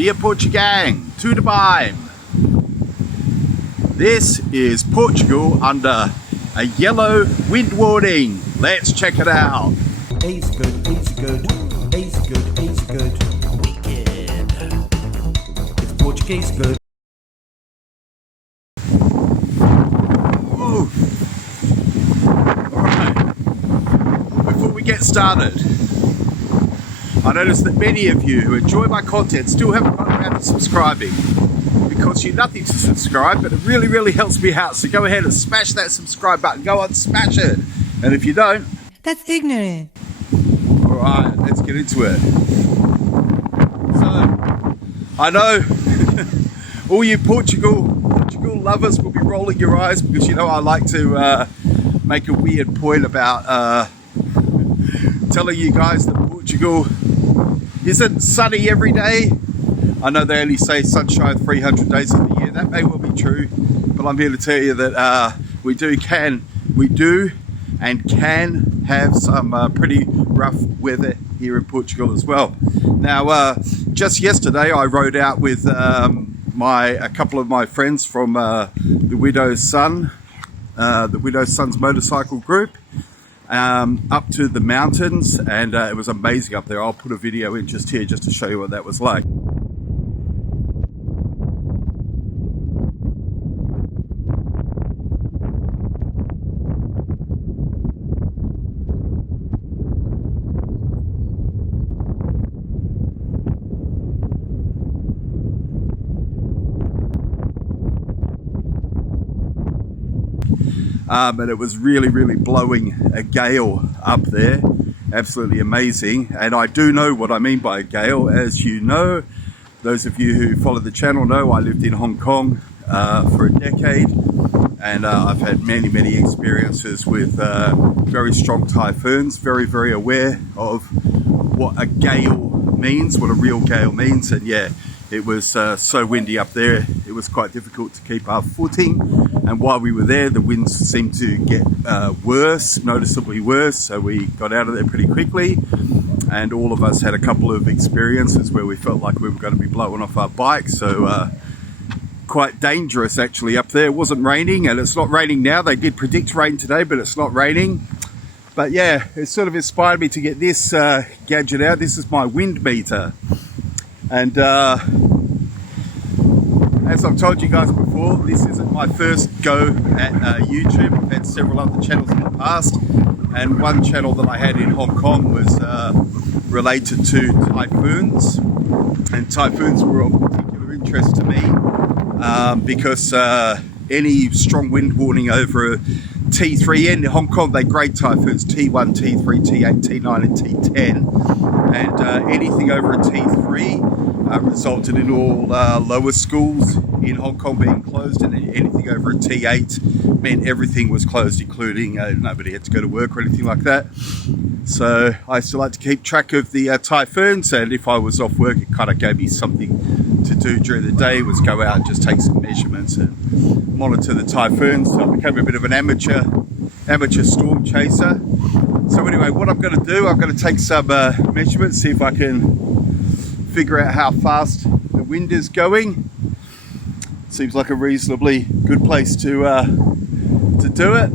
Dear Portugang, to the bime. This is Portugal under a yellow wind warning. Let's check it out. A's good, A's good, A's good, A's good. Wicked. It's Portuguese good. Whoa. Alright, before we get started, I noticed that many of you who enjoy my content still haven't gotten around to subscribing. It costs you nothing to subscribe, but it really helps me out. So go ahead and smash that subscribe button. Go on, smash it. And if you don't, that's ignorant. Alright, let's get into it. So, I know all you Portugal lovers will be rolling your eyes because you know I like to make a weird point about telling you guys that Portugal isn't sunny every day. I know they only say sunshine 300 days of the year. That may well be true, but I'm here to tell you that we do and can have some pretty rough weather here in Portugal as well. Now, just yesterday I rode out with a couple of my friends from the Widow's Son's motorcycle group up to the mountains, and it was amazing up there. I'll put a video in just here just to show you what that was like. And it was really blowing a gale up there. Absolutely amazing. And I do know what I mean by a gale. As you know, those of you who follow the channel know I lived in Hong Kong for a decade, and I've had many experiences with very strong typhoons. Very aware of what a gale means, what a real gale means. And yeah, it was so windy up there, it was quite difficult to keep our footing. And while we were there, the winds seemed to get worse, noticeably worse. So we got out of there pretty quickly. And all of us had a couple of experiences where we felt like we were going to be blowing off our bikes. So quite dangerous actually up there. It wasn't raining, and it's not raining now. They did predict rain today, but it's not raining. But yeah, it sort of inspired me to get this gadget out. This is my wind meter. And as I've told you guys before, this isn't my first go at YouTube. I've had several other channels in the past, and one channel that I had in Hong Kong was related to typhoons, and typhoons were of particular interest to me because any strong wind warning over a T3, in Hong Kong they grade typhoons T1, T3, T8, T9 and T10, and anything over a T3 resulted in all lower schools in Hong Kong being closed, and anything over a T8 meant everything was closed, including nobody had to go to work or anything like that. So I still like to keep track of the typhoons, and if I was off work, it kind of gave me something to do during the day, was go out and just take some measurements and monitor the typhoons. So I became a bit of an amateur storm chaser. So anyway, what I'm going to do, I'm going to take some measurements, see if I can figure out how fast the wind is going. Seems like a reasonably good place to do it.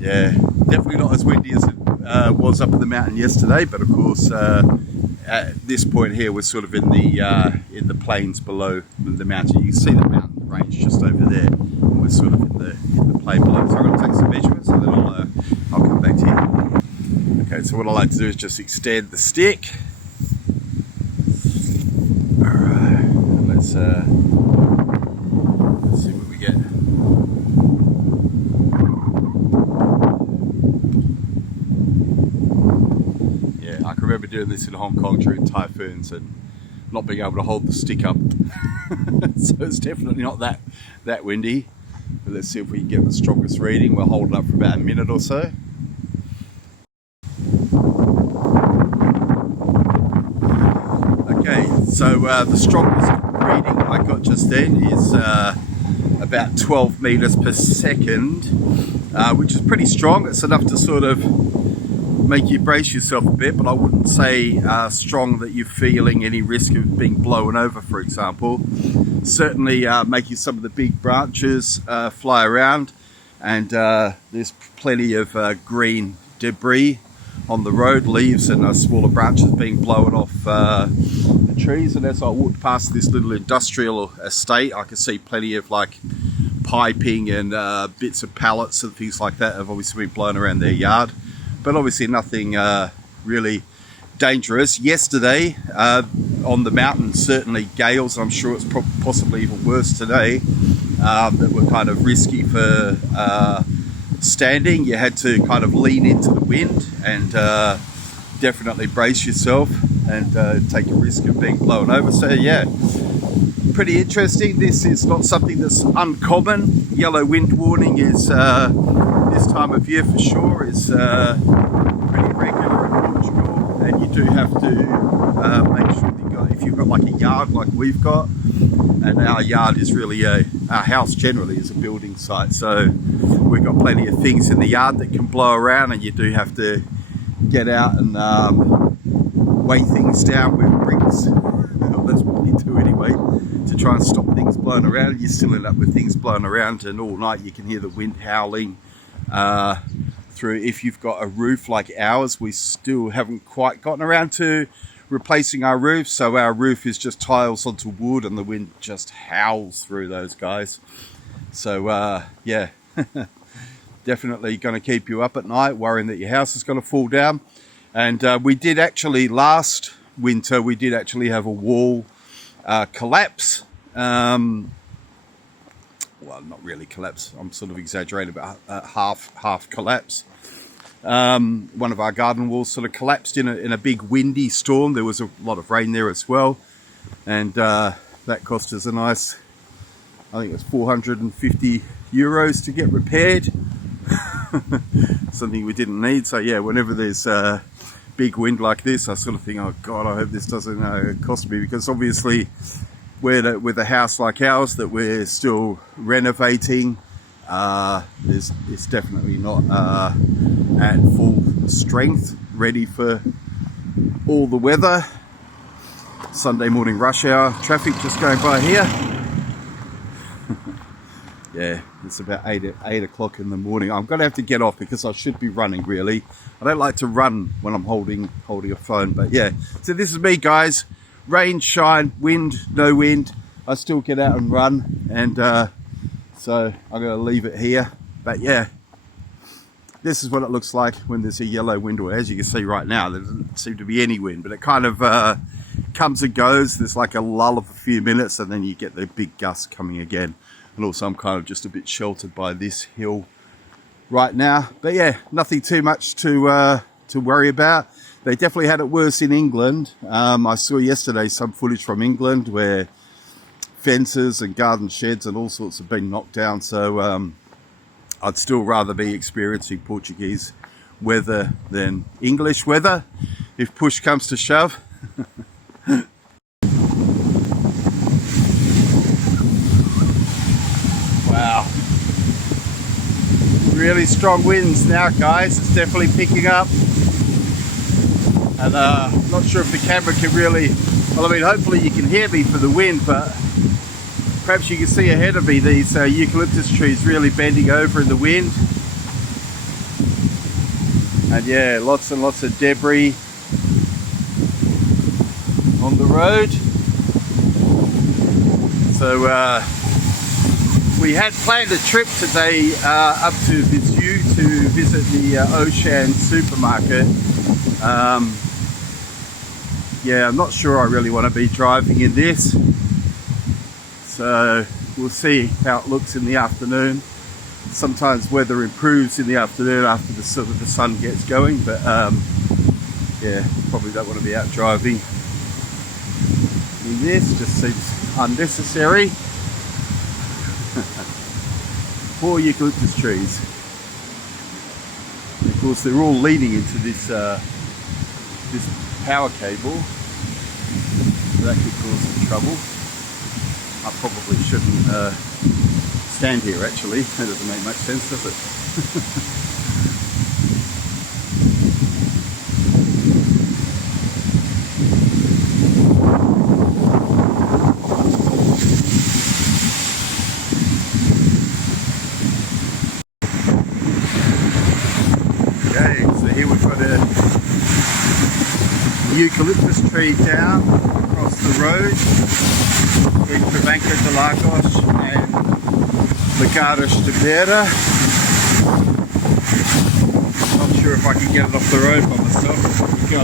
Yeah, definitely not as windy as it was up in the mountain yesterday, but of course at this point here we're sort of in the plains below the mountain. You can see the mountain range just over there, and we're sort of in the plain below. So I'm going to take some measurements, and then I'll come back to you. Okay, so what I like to do is just extend the stick. Alright, let's see what we get. Yeah, I can remember doing this in Hong Kong during typhoons and not being able to hold the stick up. So it's definitely not that windy. But let's see if we can get the strongest reading. We'll hold it up for about a minute or so. Okay, so the strongest reading I got just then is about 12 meters per second, which is pretty strong. It's enough to sort of make you brace yourself a bit, but I wouldn't say strong that you're feeling any risk of being blown over, for example. Certainly making some of the big branches fly around, and there's plenty of green debris on the road, leaves and smaller branches being blown off the trees. And as I walked past this little industrial estate, I could see plenty of like piping and bits of pallets and things like that have obviously been blown around their yard, but obviously nothing really dangerous. Yesterday on the mountain, certainly gales, I'm sure it's possibly even worse today, that were kind of risky for standing. You had to kind of lean into the wind and definitely brace yourself and take a risk of being blown over. So yeah, pretty interesting. This is not something that's uncommon. Yellow wind warning is this time of year for sure is pretty regular in Portugal, and you do have to make sure that if you've got like a yard like we've got, and our yard is really our house generally is a building site, so we've got plenty of things in the yard that can blow around, and you do have to get out and weigh things down with bricks. That's what we do anyway, to try and stop things blowing around. You still end up with things blowing around, and all night you can hear the wind howling through. If you've got a roof like ours, we still haven't quite gotten around to replacing our roof, so our roof is just tiles onto wood, and the wind just howls through those guys. So yeah, definitely going to keep you up at night worrying that your house is going to fall down. And we did actually last winter, we did actually have a wall collapse. Well, not really collapse, I'm sort of exaggerating, but half collapse. One of our garden walls sort of collapsed in a big windy storm. There was a lot of rain there as well, and that cost us a nice, I think it was 450 euros to get repaired. Something we didn't need. So yeah, whenever there's big wind like this, I sort of think, oh God, I hope this doesn't cost me, because obviously with a house like ours that we're still renovating, it's definitely not at full strength, ready for all the weather. Sunday morning rush hour traffic just going by here. Yeah, it's about 8 o'clock in the morning. I'm going to have to get off because I should be running, really. I don't like to run when I'm holding a phone, but yeah. So this is me, guys. Rain, shine, wind, no wind, I still get out and run, and so I'm going to leave it here. But yeah, this is what it looks like when there's a yellow wind. Or as you can see right now, there doesn't seem to be any wind, but it kind of comes and goes. There's like a lull of a few minutes, and then you get the big gusts coming again. And also I'm kind of just a bit sheltered by this hill right now. But yeah, nothing too much to worry about. They definitely had it worse in England. I saw yesterday some footage from England where fences and garden sheds and all sorts have been knocked down. So I'd still rather be experiencing Portuguese weather than English weather, if push comes to shove. Wow. Really strong winds now, guys. It's definitely picking up. And I'm not sure if the camera can really, well, I mean, hopefully you can hear me for the wind, but perhaps you can see ahead of me these eucalyptus trees really bending over in the wind. And yeah, lots and lots of debris on the road. So we had planned a trip today up to Viseu to visit the Ocean supermarket. Yeah, I'm not sure I really want to be driving in this, so we'll see how it looks in the afternoon. Sometimes weather improves in the afternoon after the sun gets going, but yeah, probably don't want to be out driving in this. Just seems unnecessary. Poor eucalyptus trees. And of course, they're all leading into this this power cable. That could cause some trouble. I probably shouldn't stand here, actually. That doesn't make much sense, does it? got a eucalyptus tree down across the road in Travanca de Lagos and Lagares de Beira. Not sure if I can get it off the road by myself if I can go.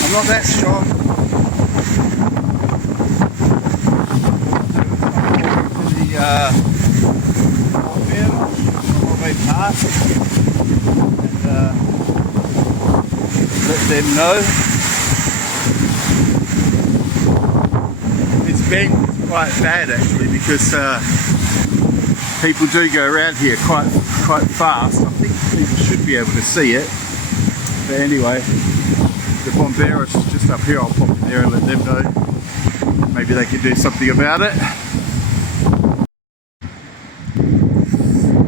I'm not that strong. The all the way past and let them know. It's been quite bad actually because people do go around here quite fast. I think people should be able to see it. But anyway, the Bomberos is just up here. I'll pop in there and let them know. Maybe they can do something about it.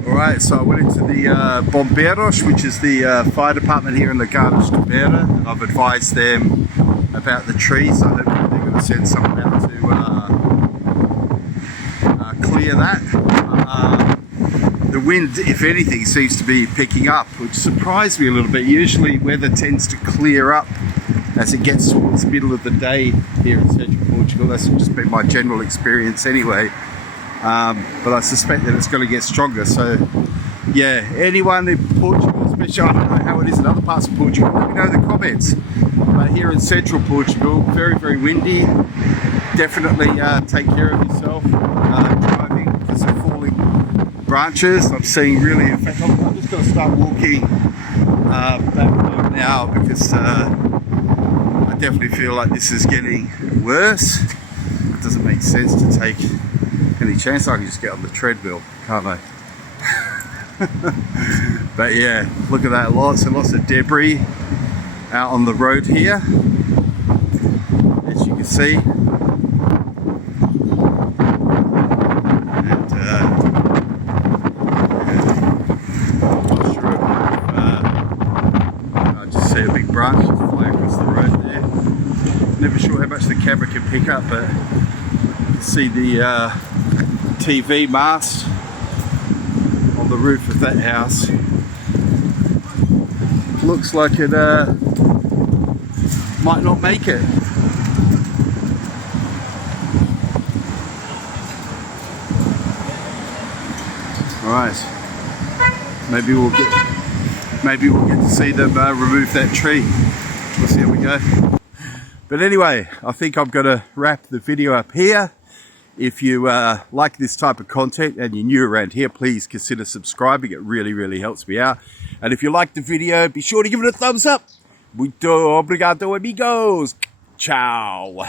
Alright, so I went into the Bomberos, which is the fire department here in Lagares de Beira. I've advised them about the trees, so hopefully they're going to send someone out to clear that. The wind, if anything, seems to be picking up, which surprised me a little bit. Usually weather tends to clear up as it gets towards the middle of the day here in central Portugal. That's just been my general experience anyway. But I suspect that it's going to get stronger. So yeah, anyone in Portugal, especially, I don't know how it is in other parts of Portugal, let me know in the comments. But here in central Portugal, very, very windy. Definitely take care of yourself driving because of falling branches. I'm seeing really, in fact, I'm just going to start walking back home now because I definitely feel like this is getting worse. It doesn't make sense to take any chance. I can just get on the treadmill, can't I? But yeah, look at that, lots and lots of debris out on the road here, as you can see. And I just see a big branch just fly across the road there. Never sure how much the camera can pick up, but you can see the TV mast on the roof of that house. Looks like it might not make it. Alright, maybe we'll get to see them remove that tree. We'll see how we go. But anyway, I think I'm going to wrap the video up here. If you like this type of content and you're new around here, please consider subscribing. It really, really helps me out. And if you like the video, be sure to give it a thumbs up. Muito obrigado, amigos. Ciao.